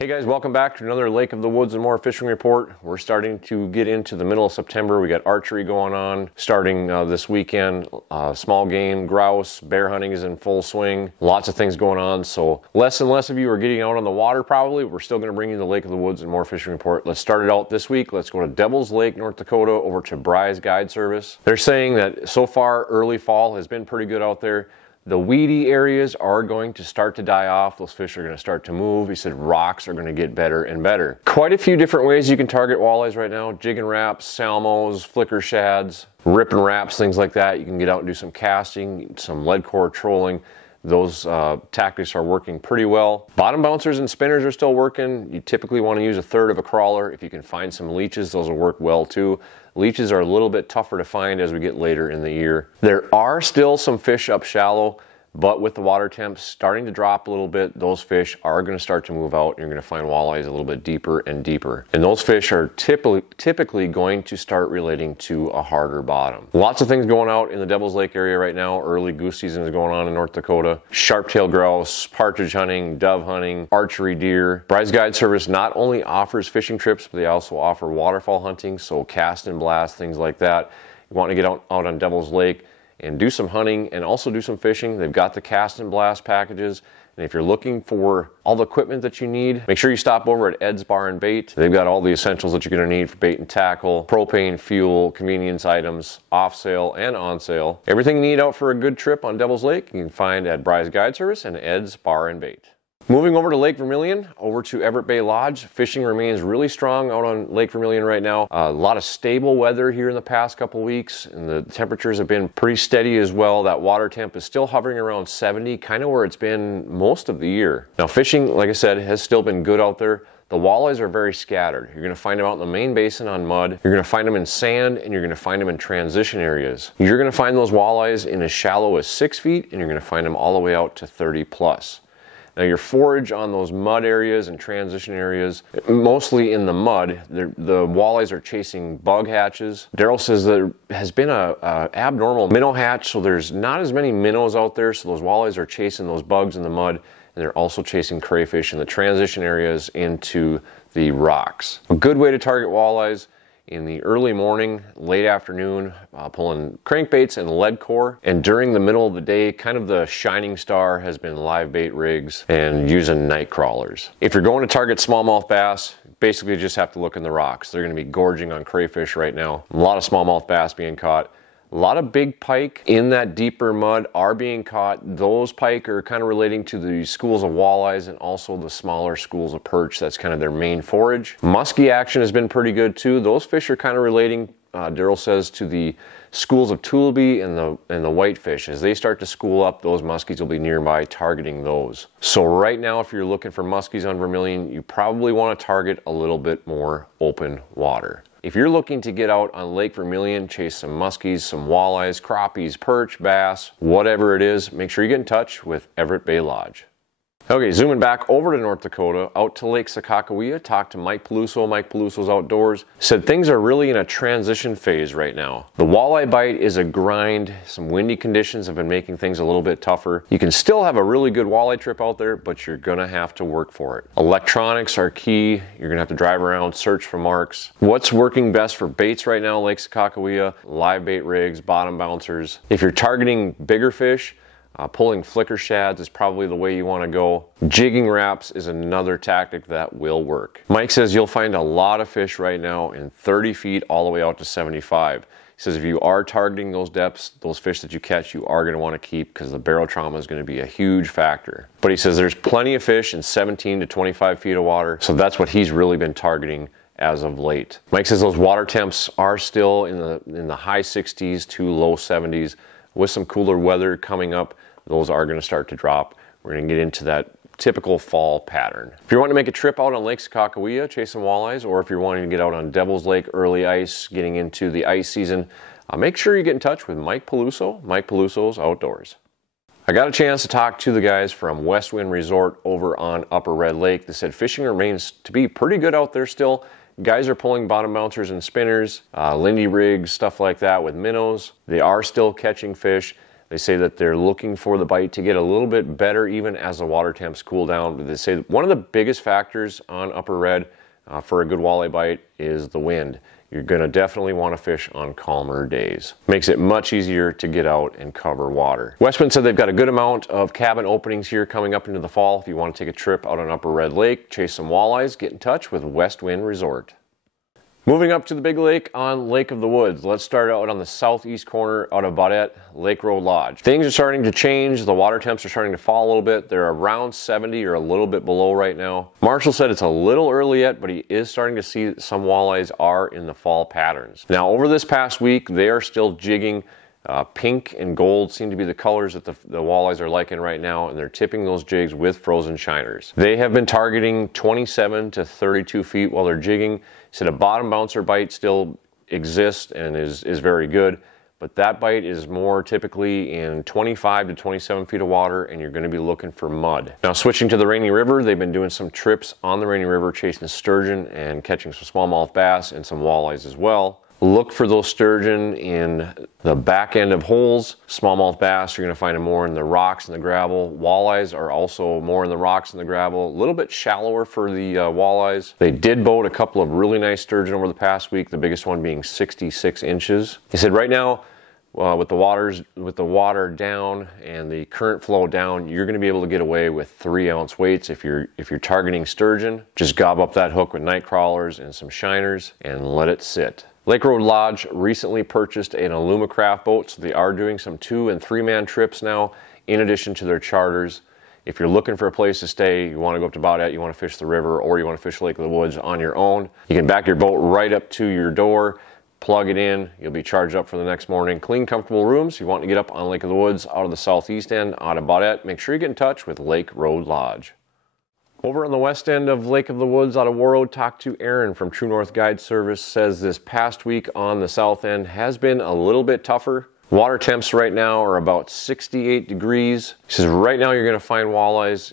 Hey guys, welcome back to another Lake of the Woods and More fishing report. We're starting to get into the middle of September. We got archery going on starting this weekend. Small game, grouse, bear hunting is in full swing. Lots of things going on, so less and less of you are getting out on the water probably. We're still going to bring you the Lake of the Woods and More fishing report. Let's start it out this week. Let's go to Devil's Lake, North Dakota, over to Bry's Guide Service. They're saying that so far early fall has been pretty good out there. The weedy areas are going to start to die off. Those fish are going to start to move. He said rocks are going to get better and better. Quite a few different ways you can target walleyes right now. Jig and wraps, salmos, flicker shads, rip and wraps, things like that. You can get out and do some casting, some lead core trolling. Those tactics are working pretty well. Bottom bouncers and spinners are still working. You typically want to use a third of a crawler. If you can find some leeches, those will work well too. Leeches are a little bit tougher to find as we get later in the year. There are still some fish up shallow, but with the water temps starting to drop a little bit, those fish are going to start to move out. And you're going to find walleyes a little bit deeper and deeper. And those fish are typically going to start relating to a harder bottom. Lots of things going out in the Devil's Lake area right now. Early goose season is going on in North Dakota. Sharp-tailed grouse, partridge hunting, dove hunting, archery deer. Bry's Guide Service not only offers fishing trips, but they also offer waterfowl hunting, so cast and blast, things like that. You want to get out on Devil's Lake and do some hunting and also do some fishing. They've got the cast and blast packages. And if you're looking for all the equipment that you need, make sure you stop over at Ed's Bar and Bait. They've got all the essentials that you're gonna need for bait and tackle, propane, fuel, convenience items, off sale and on sale. Everything you need out for a good trip on Devil's Lake, you can find at Bry's Guide Service and Ed's Bar and Bait. Moving over to Lake Vermillion, over to Everett Bay Lodge. Fishing remains really strong out on Lake Vermillion right now. A lot of stable weather here in the past couple weeks, and the temperatures have been pretty steady as well. That water temp is still hovering around 70, kind of where it's been most of the year. Now fishing, like I said, has still been good out there. The walleyes are very scattered. You're going to find them out in the main basin on mud. You're going to find them in sand, and you're going to find them in transition areas. You're going to find those walleyes in as shallow as 6 feet, and you're going to find them all the way out to 30 plus. Now your forage on those mud areas and transition areas, mostly in the mud, the walleyes are chasing bug hatches. Daryl says there has been a abnormal minnow hatch, so there's not as many minnows out there, so those walleyes are chasing those bugs in the mud, and they're also chasing crayfish in the transition areas into the rocks. A good way to target walleyes in the early morning, late afternoon, pulling crankbaits and lead core. And during the middle of the day, kind of the shining star has been live bait rigs and using night crawlers. If you're going to target smallmouth bass, basically you just have to look in the rocks. They're going to be gorging on crayfish right now. A lot of smallmouth bass being caught. A lot of big pike in that deeper mud are being caught. Those pike are kind of relating to the schools of walleyes and also the smaller schools of perch. That's kind of their main forage. Muskie action has been pretty good too. Those fish are kind of relating, Daryl says, to the schools of tulipy and the whitefish. As they start to school up, those muskies will be nearby targeting those. So right now, if you're looking for muskies on Vermilion, you probably want to target a little bit more open water. If you're looking to get out on Lake Vermilion, chase some muskies, some walleyes, crappies, perch, bass, whatever it is, make sure you get in touch with Everett Bay Lodge. Okay, zooming back over to North Dakota, out to Lake Sakakawea, talked to Mike Peluso. Mike Peluso's Outdoors. Said things are really in a transition phase right now. The walleye bite is a grind. Some windy conditions have been making things a little bit tougher. You can still have a really good walleye trip out there, but you're gonna have to work for it. Electronics are key. You're gonna have to drive around, search for marks. What's working best for baits right now, Lake Sakakawea? Live bait rigs, bottom bouncers. If you're targeting bigger fish, pulling flicker shads is probably the way you want to go. Jigging wraps is another tactic that will work. Mike says you'll find a lot of fish right now in 30 feet all the way out to 75. He says if you are targeting those depths, those fish that you catch, you are going to want to keep because the barrel trauma is going to be a huge factor. But he says there's plenty of fish in 17 to 25 feet of water, so that's what he's really been targeting as of late. Mike says those water temps are still in the high 60s to low 70s. With some cooler weather coming up, those are going to start to drop. We're going to get into that typical fall pattern. If you're wanting to make a trip out on Lake Sakakawea, chase some walleyes, or if you're wanting to get out on Devil's Lake early ice, getting into the ice season, make sure you get in touch with Mike Peluso, Mike Peluso's Outdoors. I got a chance to talk to the guys from West Wind Resort over on Upper Red Lake. They said fishing remains to be pretty good out there still. Guys are pulling bottom bouncers and spinners, Lindy rigs, stuff like that with minnows. They are still catching fish. They say that they're looking for the bite to get a little bit better even as the water temps cool down. They say one of the biggest factors on upper red for a good walleye bite is the wind. You're going to definitely want to fish on calmer days. Makes it much easier to get out and cover water. Westman said they've got a good amount of cabin openings here coming up into the fall. If you want to take a trip out on Upper Red Lake, chase some walleyes, get in touch with West Wind Resort. Moving up to the big lake on Lake of the Woods. Let's start out on the southeast corner out of Baudette, Lake Road Lodge. Things are starting to change. The water temps are starting to fall a little bit. They're around 70 or a little bit below right now. Marshall said it's a little early yet, but he is starting to see that some walleyes are in the fall patterns. Now, over this past week, they are still jigging. Pink and gold seem to be the colors that the walleyes are liking right now, and they're tipping those jigs with frozen shiners. They have been targeting 27 to 32 feet while they're jigging. So the bottom bouncer bite still exists and is very good, but that bite is more typically in 25 to 27 feet of water, and you're going to be looking for mud. Now, switching to the Rainy River, they've been doing some trips on the Rainy River chasing sturgeon and catching some smallmouth bass and some walleyes as well. Look for those sturgeon in the back end of holes. Smallmouth bass, you're going to find them more in the rocks and the gravel. Walleyes are also more in the rocks and the gravel. A little bit shallower for the walleyes. They did boat a couple of really nice sturgeon over the past week, the biggest one being 66 inches. He said right now, with the water down and the current flow down, you're going to be able to get away with 3-ounce weights. If you're targeting sturgeon, just gob up that hook with night crawlers and some shiners and let it sit. Lake Road Lodge recently purchased an Alumacraft boat, so they are doing some 2- and 3-man trips now in addition to their charters. If you're looking for a place to stay, you want to go up to Baudette, you want to fish the river, or you want to fish Lake of the Woods on your own, you can back your boat right up to your door, plug it in, you'll be charged up for the next morning. Clean, comfortable rooms. If you want to get up on Lake of the Woods out of the southeast end, out of Baudette, make sure you get in touch with Lake Road Lodge. Over on the west end of Lake of the Woods out of Warroad, talked to Aaron from True North Guide Service. Says this past week on the south end has been a little bit tougher. Water temps right now are about 68 degrees. He says right now you're going to find walleyes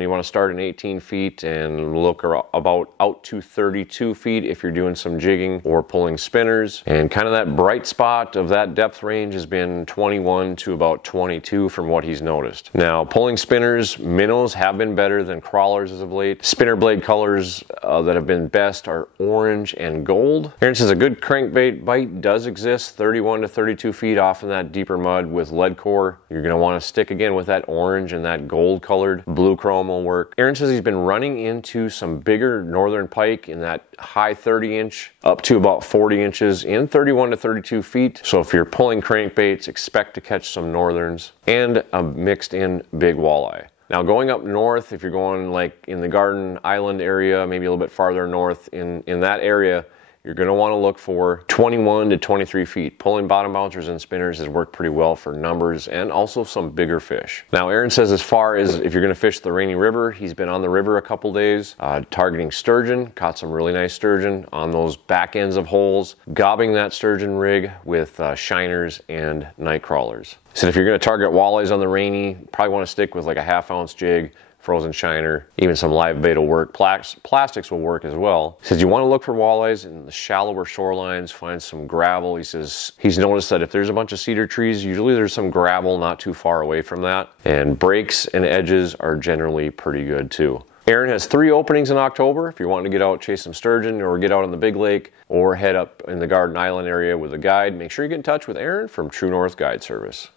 you want to start in 18 feet and look about out to 32 feet if you're doing some jigging or pulling spinners. And kind of that bright spot of that depth range has been 21 to about 22 from what he's noticed. Now, pulling spinners, minnows have been better than crawlers as of late. Spinner blade colors that have been best are orange and gold. Aaron says a good crankbait bite does exist, 31 to 32 feet off in that deeper mud with lead core. You're going to want to stick again with that orange and that gold colored. Blue chrome will work. Aaron says he's been running into some bigger northern pike in that high 30 inch up to about 40 inches in 31 to 32 feet. So if you're pulling crankbaits, expect to catch some northerns and a mixed in big walleye. Now going up north, if you're going like in the Garden Island area, maybe a little bit farther north in that area, you're going to want to look for 21 to 23 feet. Pulling bottom bouncers and spinners has worked pretty well for numbers and also some bigger fish. Now, Aaron says as far as if you're going to fish the Rainy River, he's been on the river a couple days, targeting sturgeon, caught some really nice sturgeon on those back ends of holes, gobbing that sturgeon rig with shiners and night crawlers. He said if you're going to target walleyes on the Rainy, probably want to stick with like a 1/2 ounce jig, frozen shiner, even some live bait will work. Plastics will work as well. He says you want to look for walleyes in the shallower shorelines, find some gravel. He says he's noticed that if there's a bunch of cedar trees, usually there's some gravel not too far away from that. And breaks and edges are generally pretty good too. Aaron has 3 openings in October. If you're wanting to get out, chase some sturgeon, or get out on the big lake, or head up in the Garden Island area with a guide, make sure you get in touch with Aaron from True North Guide Service.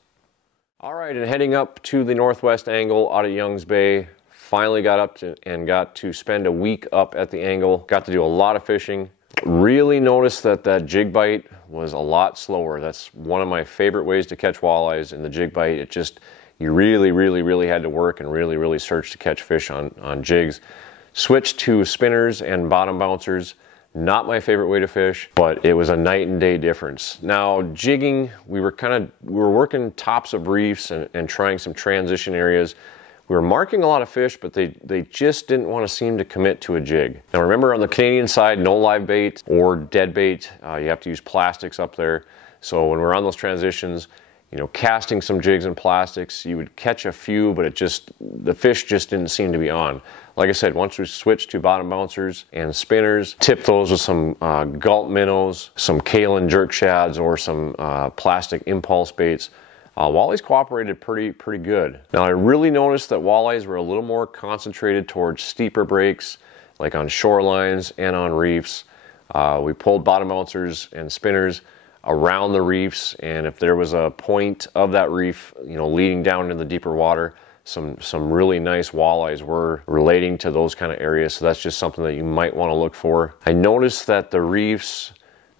All right, and heading up to the northwest angle out of Youngs Bay, finally got up and got to spend a week up at the angle. Got to do a lot of fishing. Really noticed that jig bite was a lot slower. That's one of my favorite ways to catch walleyes in the jig bite. It just, you really had to work and really search to catch fish on jigs. Switched to spinners and bottom bouncers. Not my favorite way to fish, but it was a night and day difference. Now, jigging, we were working tops of reefs and trying some transition areas. We were marking a lot of fish, but they just didn't want to seem to commit to a jig. Now remember, on the Canadian side, no live bait or dead bait. You have to use plastics up there. So when we're on those transitions, casting some jigs and plastics, you would catch a few, but the fish just didn't seem to be on. Like I said, once we switched to bottom bouncers and spinners, tip those with some gulp minnows, some Kalen jerk shads, or some plastic impulse baits. Walleyes cooperated pretty good. Now I really noticed that walleyes were a little more concentrated towards steeper breaks, like on shorelines and on reefs. We pulled bottom bouncers and spinners around the reefs, and if there was a point of that reef, you know, leading down into the deeper water, some really nice walleyes were relating to those kind of areas. So that's just something that you might want to look for. I noticed that the reefs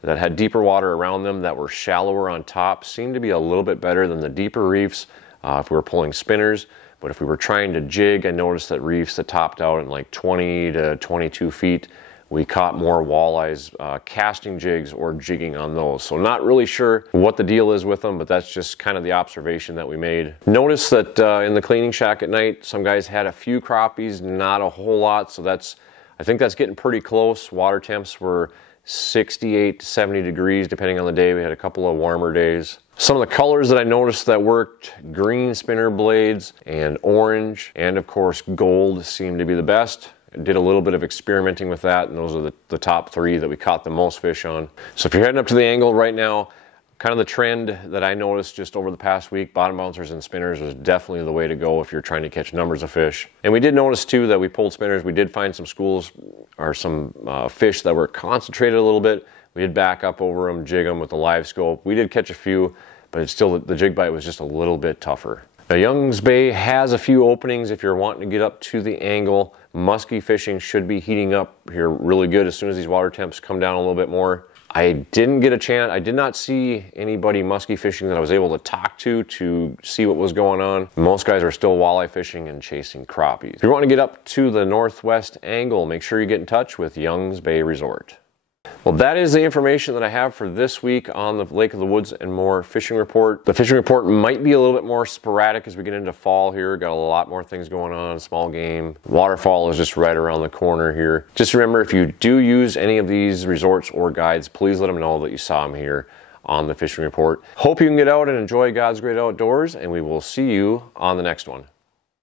that had deeper water around them that were shallower on top seemed to be a little bit better than the deeper reefs if we were pulling spinners. But if we were trying to jig, I noticed that reefs that topped out in like 20 to 22 feet, we caught more walleyes casting jigs or jigging on those. So not really sure what the deal is with them, but that's just kind of the observation that we made. Notice that in the cleaning shack at night, some guys had a few crappies, not a whole lot. So I think that's getting pretty close. Water temps were 68 to 70 degrees depending on the day. We had a couple of warmer days. Some of the colors that I noticed that worked, green spinner blades and orange, and of course gold seemed to be the best. Did a little bit of experimenting with that, and those are the top three that we caught the most fish on. So if you're heading up to the angle right now, kind of the trend that I noticed just over the past week, bottom bouncers and spinners was definitely the way to go if you're trying to catch numbers of fish. And we did notice too that we pulled spinners. We did find some schools or some fish that were concentrated a little bit. We did back up over them, jig them with the live scope. We did catch a few, but it's still, the jig bite was just a little bit tougher. Now, Young's Bay has a few openings if you're wanting to get up to the angle. Muskie fishing should be heating up here really good as soon as these water temps come down a little bit more. I didn't get a chance, I did not see anybody muskie fishing that I was able to talk to see what was going on. Most guys are still walleye fishing and chasing crappies. If you want to get up to the northwest angle, make sure you get in touch with Young's Bay Resort. Well, that is the information that I have for this week on the Lake of the Woods and More fishing report. The fishing report might be a little bit more sporadic as we get into fall here. Got a lot more things going on, small game. Waterfall is just right around the corner here. Just remember, if you do use any of these resorts or guides, please let them know that you saw them here on the fishing report. Hope you can get out and enjoy God's great outdoors, and we will see you on the next one.